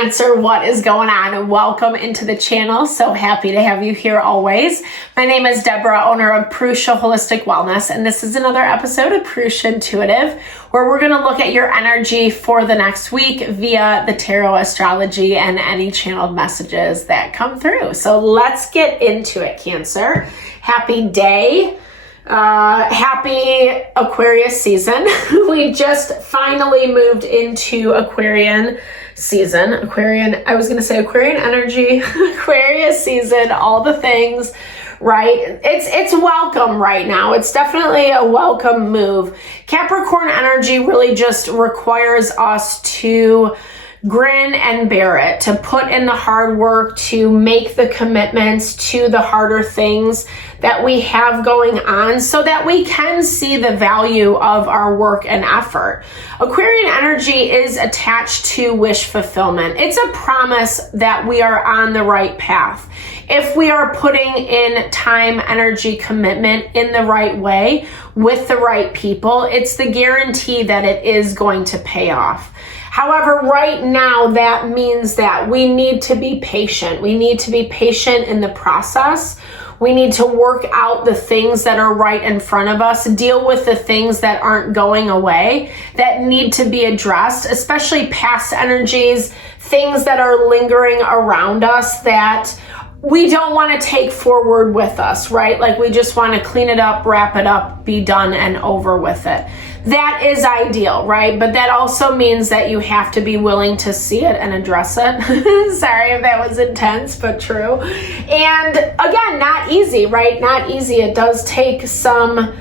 Cancer, what is going on? Welcome into the channel. So happy to have you here always. My name is Deborah, owner of Purusha Holistic Wellness, and this is another episode of Purusha Intuitive, where we're going to look at your energy for the next week via the tarot, astrology, and any channeled messages that come through. So let's get into it, Cancer. Happy day. Happy Aquarius season. We just finally moved into Aquarian season. Aquarian energy, Aquarius season, all the things, right? It's welcome right now. It's definitely a welcome move. Capricorn energy really just requires us to grin and bear it, to put in the hard work, to make the commitments to the harder things that we have going on so that we can see the value of our work and effort. Aquarian energy is attached to wish fulfillment. It's a promise that we are on the right path. If we are putting in time, energy, commitment in the right way with the right people, it's the guarantee that it is going to pay off. However, right now, that means that we need to be patient. We need to be patient in the process. We need to work out the things that are right in front of us, deal with the things that aren't going away, that need to be addressed, especially past energies, things that are lingering around us that we don't want to take forward with us, right? Like we just want to clean it up, wrap it up, be done and over with it. That is ideal, right? But that also means that you have to be willing to see it and address it. Sorry if that was intense, but true. And again, not easy, right? Not easy. It does take some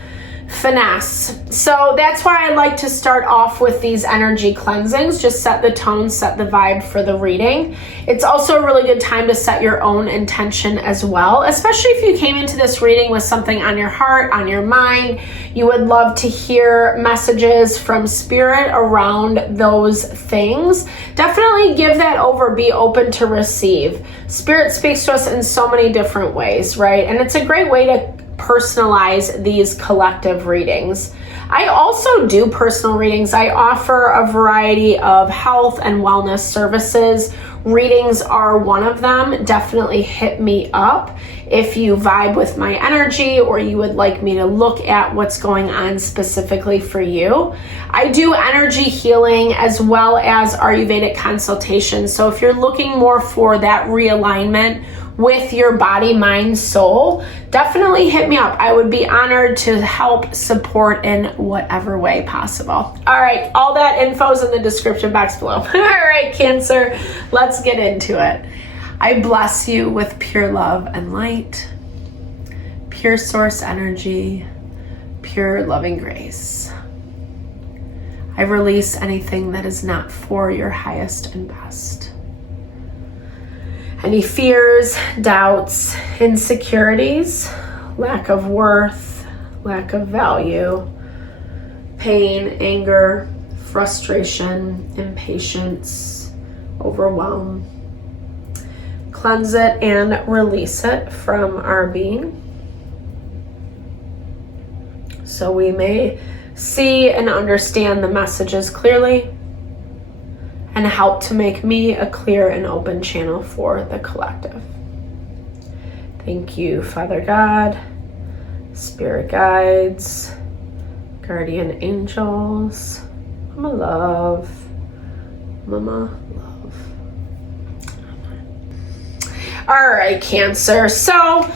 finesse. So that's why I like to start off with these energy cleansings. Just set the tone, set the vibe for the reading. It's also a really good time to set your own intention as well, especially if you came into this reading with something on your heart, on your mind. You would love to hear messages from spirit around those things. Definitely give that over. Be open to receive. Spirit speaks to us in so many different ways, right? And it's a great way to personalize these collective readings. I also do personal readings. I offer a variety of health and wellness services. Readings are one of them. Definitely hit me up if you vibe with my energy or you would like me to look at what's going on specifically for you. I do energy healing as well as Ayurvedic consultations. So if you're looking more for that realignment with your body, mind, soul, definitely hit me up. I would be honored to help support in whatever way possible. All right, all that info is in the description box below. All right, Cancer, let's get into it. I bless you with pure love and light, pure source energy, pure loving grace. I release anything that is not for your highest and best. Any fears, doubts, insecurities, lack of worth, lack of value, pain, anger, frustration, impatience, overwhelm. Cleanse it and release it from our being so we may see and understand the messages clearly and help to make me a clear and open channel for the collective. Thank you, Father God, Spirit guides, guardian angels, Mama love, Mama love. All right, Cancer. So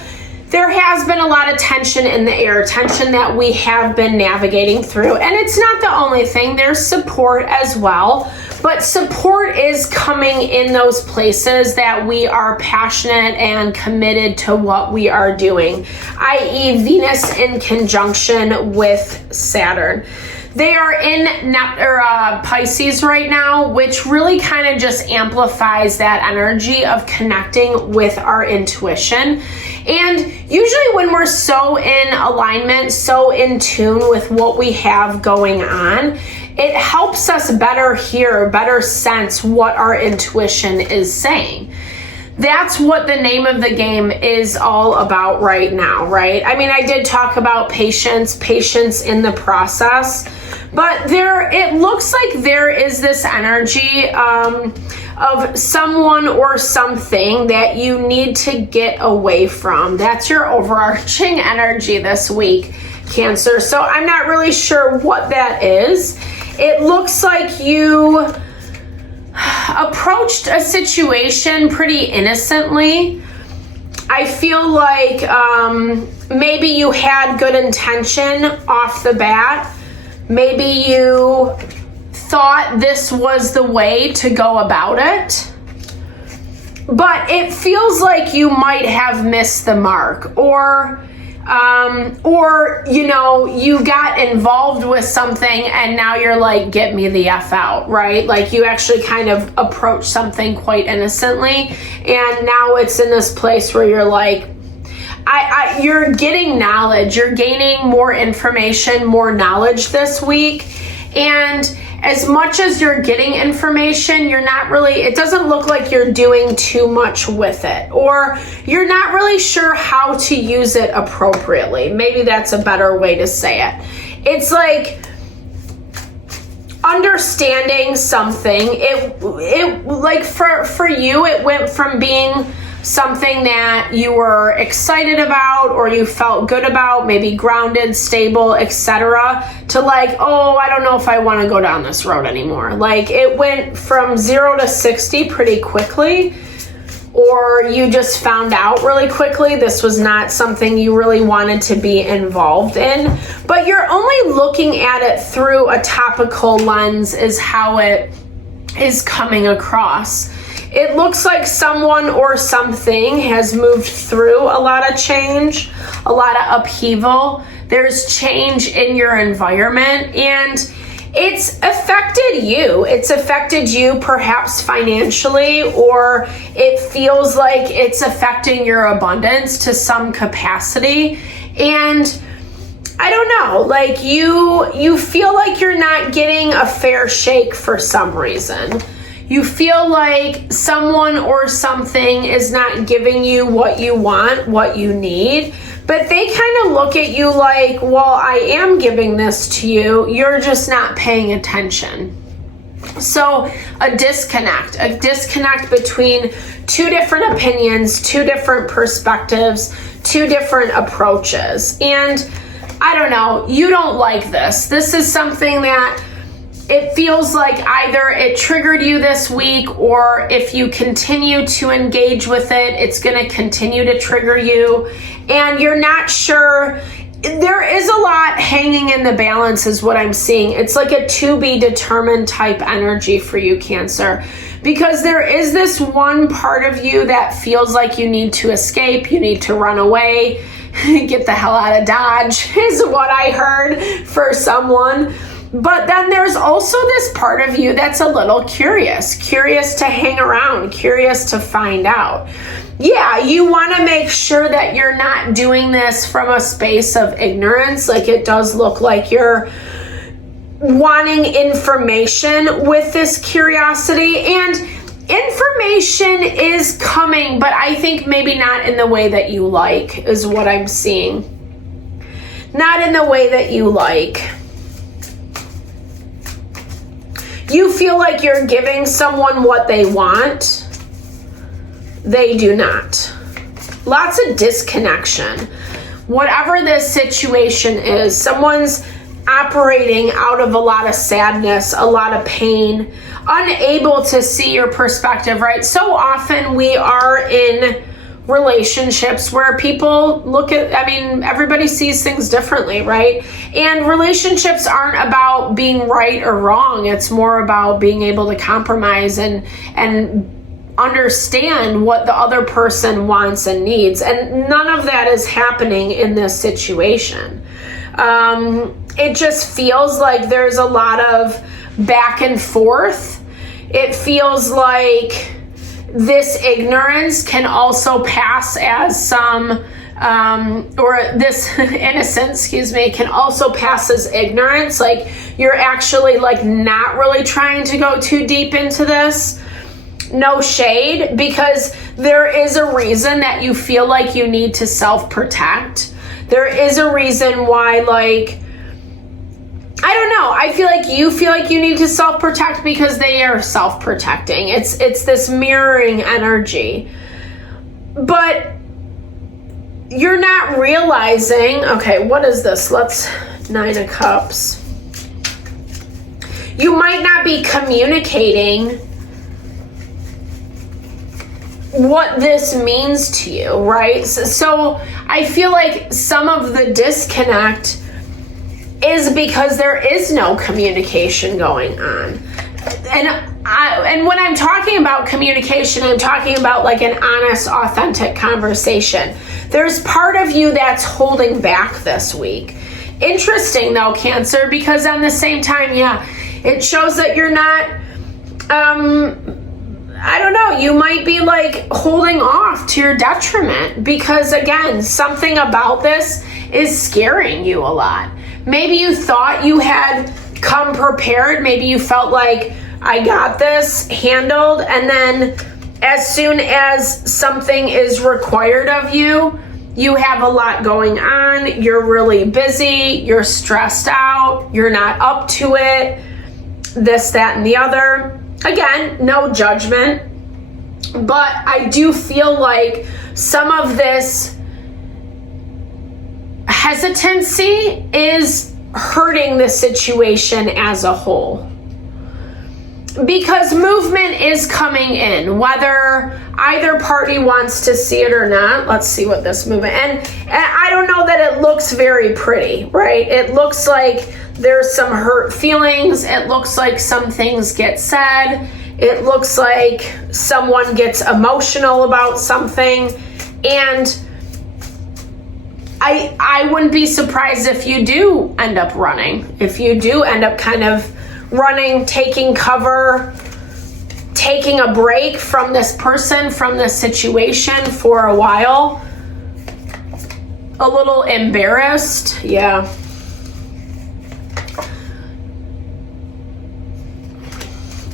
there has been a lot of tension in the air, tension that we have been navigating through. And it's not the only thing. There's support as well. But support is coming in those places that we are passionate and committed to what we are doing, i.e. Venus in conjunction with Saturn. They are in Pisces right now, which really kind of just amplifies that energy of connecting with our intuition. And usually when we're so in alignment, so in tune with what we have going on, it helps us better hear, better sense what our intuition is saying. That's what the name of the game is all about right now, right? I mean, I did talk about patience in the process, But it looks like there is this energy of someone or something that you need to get away from. That's your overarching energy this week, Cancer. So I'm not really sure what that is. It looks like you approached a situation pretty innocently. I feel like maybe you had good intention off the bat. Maybe you thought this was the way to go about it, but it feels like you might have missed the mark, or you know, you got involved with something and now you're like, get me the F out, right? Like you actually kind of approached something quite innocently, and now it's in this place where you're like, you're getting knowledge, you're gaining more information, more knowledge this week. And as much as you're getting information, you're not really, it doesn't look like you're doing too much with it, or you're not really sure how to use it appropriately. Maybe that's a better way to say it. It's like understanding something. It like for you, it went from being something that you were excited about or you felt good about, maybe grounded, stable, etc., to like, oh, I don't know if I want to go down this road anymore. Like it went from 0 to 60 pretty quickly, or you just found out really quickly this was not something you really wanted to be involved in, but you're only looking at it through a topical lens is how it is coming across. It looks like someone or something has moved through a lot of change, a lot of upheaval. There's change in your environment, and it's affected you. It's affected you perhaps financially, or it feels like it's affecting your abundance to some capacity. And I don't know, like you feel like you're not getting a fair shake for some reason. You feel like someone or something is not giving you what you want, what you need, but they kind of look at you like, well, I am giving this to you, you're just not paying attention. So a disconnect between two different opinions, two different perspectives, two different approaches. And I don't know, you don't like this. This is something that it feels like either it triggered you this week, or if you continue to engage with it, it's going to continue to trigger you. And you're not sure. There is a lot hanging in the balance is what I'm seeing. It's like a to be determined type energy for you, Cancer, because there is this one part of you that feels like you need to escape, you need to run away, get the hell out of Dodge is what I heard for someone. But then there's also this part of you that's a little curious to hang around, curious to find out. Yeah, you want to make sure that you're not doing this from a space of ignorance. Like it does look like you're wanting information with this curiosity, and information is coming, but I think maybe not in the way that you like is what I'm seeing. Not in the way that you like. You feel like you're giving someone what they want. They do not. Lots of disconnection. Whatever this situation is, someone's operating out of a lot of sadness, a lot of pain, unable to see your perspective, right? So often we are in relationships where people look at, everybody sees things differently, right? And relationships aren't about being right or wrong. It's more about being able to compromise and understand what the other person wants and needs. And none of that is happening in this situation. It just feels like there's a lot of back and forth. It feels like this ignorance can also pass as some, or this innocence, can also pass as ignorance. Like you're actually like not really trying to go too deep into this. No shade, because there is a reason that you feel like you need to self-protect. There is a reason why, like, I don't know. I feel like you need to self-protect because they are self-protecting. It's this mirroring energy. But you're not realizing, okay, what is this? Let's 9 of Cups. You might not be communicating what this means to you, right? So I feel like some of the disconnect is because there is no communication going on. And when I'm talking about communication, I'm talking about like an honest, authentic conversation. There's part of you that's holding back this week. Interesting though, Cancer, because at the same time, yeah, it shows that you're not, I don't know, you might be like holding off to your detriment because again, something about this is scaring you a lot. Maybe you thought you had come prepared. Maybe you felt like I got this handled. And then as soon as something is required of you, you have a lot going on. You're really busy. You're stressed out. You're not up to it. This, that, and the other. Again, no judgment. But I do feel like some of this hesitancy is hurting the situation as a whole. Because movement is coming in, whether either party wants to see it or not. Let's see what this movement, and I don't know that it looks very pretty, right? It looks like there's some hurt feelings. It looks like some things get said. It looks like someone gets emotional about something. And I wouldn't be surprised if you do end up running, if you do end up kind of running, taking cover, taking a break from this person, from this situation for a while. A little embarrassed, yeah.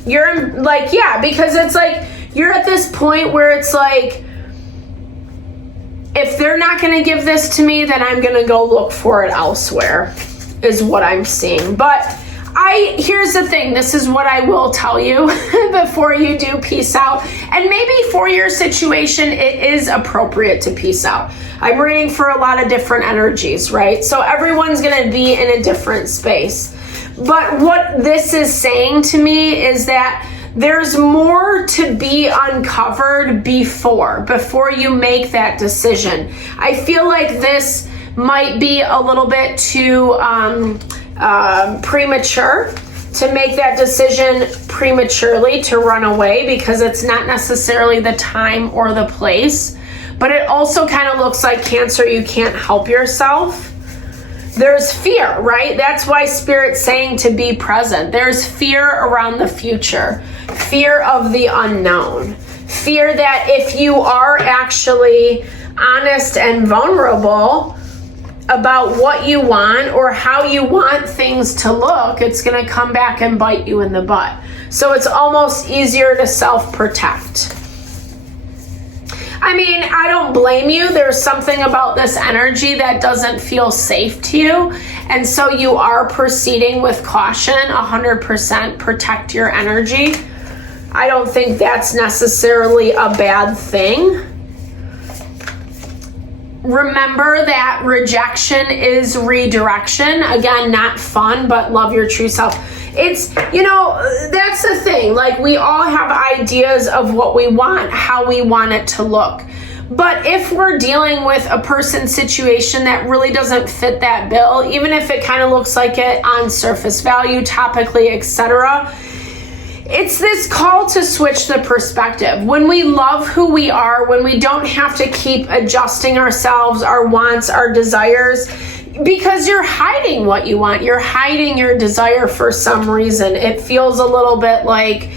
You're like, yeah, because it's like, you're at this point where it's like, if they're not going to give this to me, then I'm going to go look for it elsewhere, is what I'm seeing. But here's the thing, this is what I will tell you before you do peace out. And maybe for your situation, it is appropriate to peace out. I'm reading for a lot of different energies, right? So everyone's going to be in a different space. But what this is saying to me is that there's more to be uncovered before you make that decision. I feel like this might be a little bit too premature to make that decision prematurely to run away, because it's not necessarily the time or the place. But it also kind of looks like, Cancer, you can't help yourself. There's fear, right? That's why Spirit's saying to be present. There's fear around the future, fear of the unknown, fear that if you are actually honest and vulnerable about what you want or how you want things to look, it's going to come back and bite you in the butt. So it's almost easier to self-protect. I mean, I don't blame you. There's something about this energy that doesn't feel safe to you. And so you are proceeding with caution, 100% protect your energy. I don't think that's necessarily a bad thing. Remember that rejection is redirection. Again, not fun, but love your true self. It's, that's the thing. Like, we all have ideas of what we want, how we want it to look. But if we're dealing with a person's situation that really doesn't fit that bill, even if it kind of looks like it on surface value, topically, etc., it's this call to switch the perspective. When we love who we are, when we don't have to keep adjusting ourselves, our wants, our desires, because you're hiding what you want. You're hiding your desire for some reason. It feels a little bit like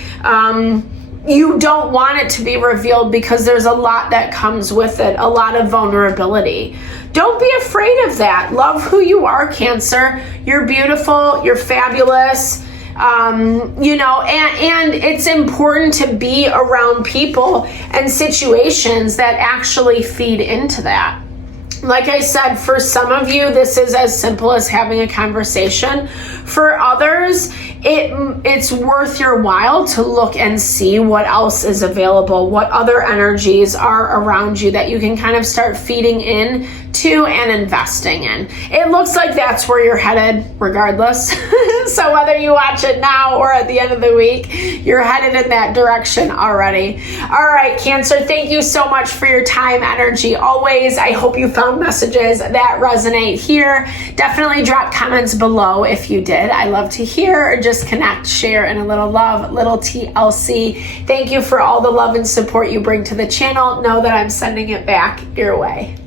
you don't want it to be revealed because there's a lot that comes with it, a lot of vulnerability. Don't be afraid of that. Love who you are, Cancer. You're beautiful. You're fabulous. And it's important to be around people and situations that actually feed into that. Like I said, for some of you, this is as simple as having a conversation. For others, it's worth your while to look and see what else is available, what other energies are around you that you can kind of start feeding in to and investing in. It looks like that's where you're headed regardless. So whether you watch it now or at the end of the week, you're headed in that direction already. All right, Cancer, thank you so much for your time, energy, always. I hope you found messages that resonate here. Definitely drop comments below if you did. I love to hear, or just connect, share, and a little love, little TLC. Thank you for all the love and support you bring to the channel. Know that I'm sending it back your way.